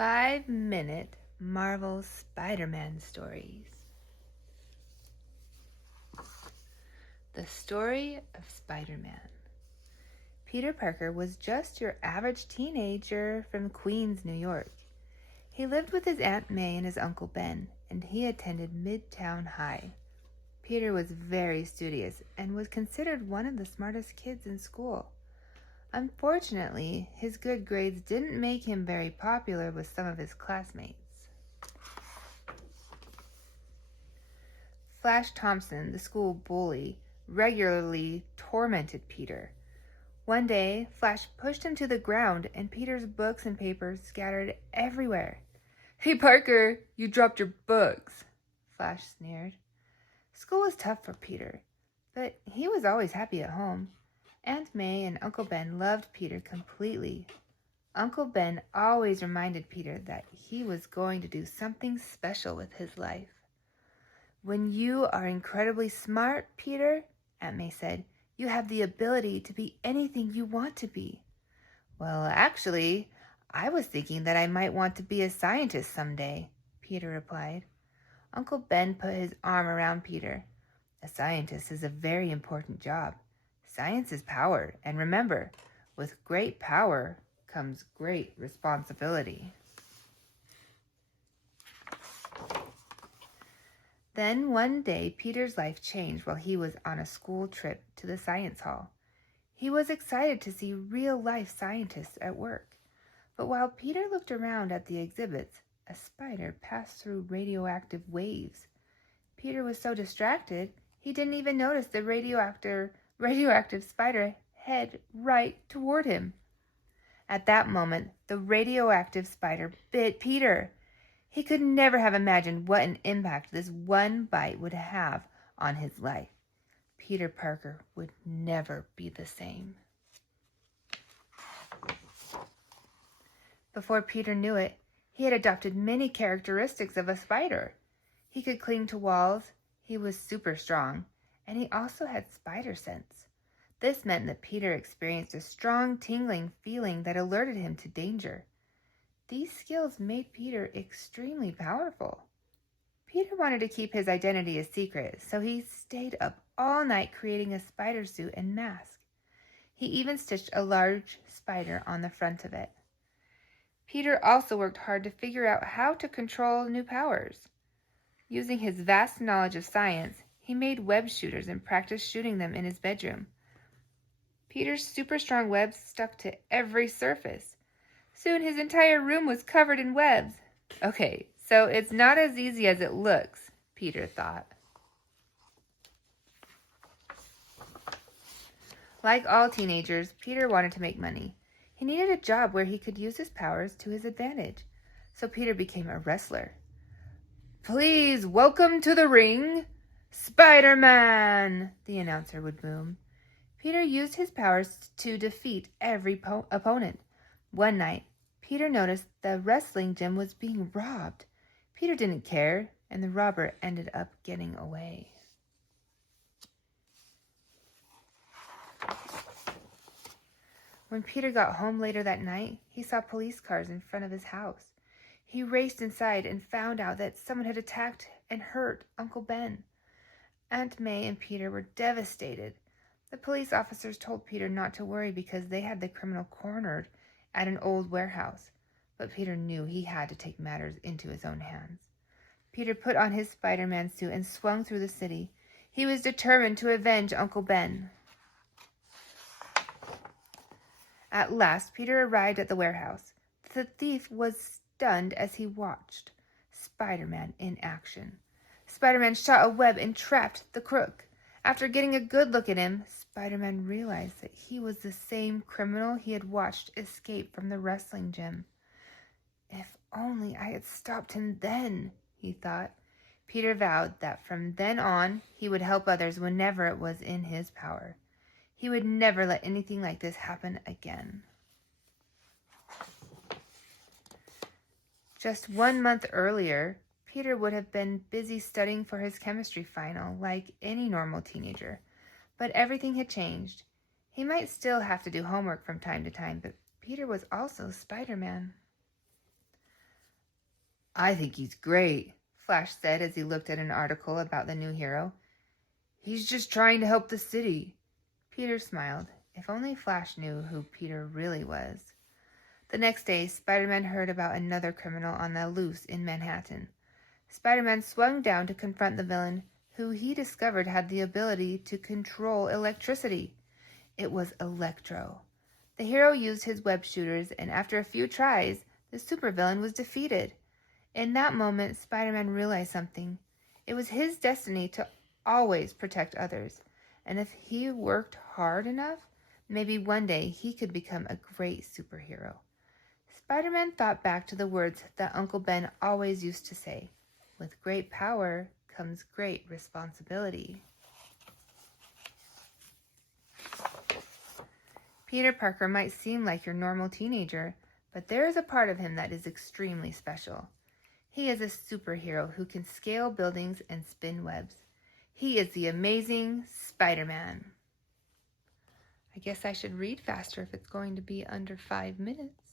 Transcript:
5-minute Marvel Spider-Man stories. The story of Spider-Man. Peter Parker was just your average teenager from Queens, New York. He lived with his Aunt May and his Uncle Ben, and he attended Midtown High. Peter was very studious and was considered one of the smartest kids in school. Unfortunately, his good grades didn't make him very popular with some of his classmates. Flash Thompson, the school bully, regularly tormented Peter. One day, Flash pushed him to the ground and Peter's books and papers scattered everywhere. "Hey, Parker, you dropped your books," Flash sneered. School was tough for Peter, but he was always happy at home. Aunt May and Uncle Ben loved Peter completely. Uncle Ben always reminded Peter that he was going to do something special with his life. "When you are incredibly smart, Peter," Aunt May said, "you have the ability to be anything you want to be." "Well, actually, I was thinking that I might want to be a scientist someday," Peter replied. Uncle Ben put his arm around Peter. "A scientist is a very important job. Science is power, and remember, with great power comes great responsibility." Then one day, Peter's life changed while he was on a school trip to the science hall. He was excited to see real-life scientists at work. But while Peter looked around at the exhibits, a spider passed through radioactive waves. Peter was so distracted, he didn't even notice the radioactive spider head right toward him. At that moment, the radioactive spider bit Peter. He could never have imagined what an impact this one bite would have on his life. Peter Parker would never be the same. Before Peter knew it, he had adopted many characteristics of a spider. He could cling to walls, he was super strong, and he also had spider sense. This meant that Peter experienced a strong tingling feeling that alerted him to danger. These skills made Peter extremely powerful. Peter wanted to keep his identity a secret, so he stayed up all night creating a spider suit and mask. He even stitched a large spider on the front of it. Peter also worked hard to figure out how to control new powers. Using his vast knowledge of science, he made web shooters and practiced shooting them in his bedroom. Peter's super strong webs stuck to every surface. Soon his entire room was covered in webs. Okay, so it's not as easy as it looks, Peter thought. Like all teenagers, Peter wanted to make money. He needed a job where he could use his powers to his advantage, so Peter became a wrestler. "Please welcome to the ring, Spider-Man," the announcer would boom. Peter used his powers to defeat every opponent. One night, Peter noticed the wrestling gym was being robbed. Peter didn't care, and the robber ended up getting away. When Peter got home later that night, he saw police cars in front of his house. He raced inside and found out that someone had attacked and hurt Uncle Ben. Aunt May and Peter were devastated. The police officers told Peter not to worry because they had the criminal cornered at an old warehouse. But Peter knew he had to take matters into his own hands. Peter put on his Spider-Man suit and swung through the city. He was determined to avenge Uncle Ben. At last, Peter arrived at the warehouse. The thief was stunned as he watched Spider-Man in action. Spider-Man shot a web and trapped the crook. After getting a good look at him, Spider-Man realized that he was the same criminal he had watched escape from the wrestling gym. "If only I had stopped him then," he thought. Peter vowed that from then on, he would help others whenever it was in his power. He would never let anything like this happen again. Just 1 month earlier, Peter would have been busy studying for his chemistry final like any normal teenager. But everything had changed. He might still have to do homework from time to time, but Peter was also Spider-Man. I think he's great, Flash said as he looked at an article about the new hero. He's just trying to help the city. Peter smiled. If only Flash knew who Peter really was. The next day, Spider-Man heard about another criminal on the loose in Manhattan. Spider-Man swung down to confront the villain, who he discovered had the ability to control electricity. It was Electro. The hero used his web shooters, and after a few tries, the supervillain was defeated. In that moment, Spider-Man realized something. It was his destiny to always protect others, and if he worked hard enough, maybe one day he could become a great superhero. Spider-Man thought back to the words that Uncle Ben always used to say, "With great power comes great responsibility." Peter Parker might seem like your normal teenager, but there is a part of him that is extremely special. He is a superhero who can scale buildings and spin webs. He is the amazing Spider-Man. I guess I should read faster if it's going to be under 5 minutes.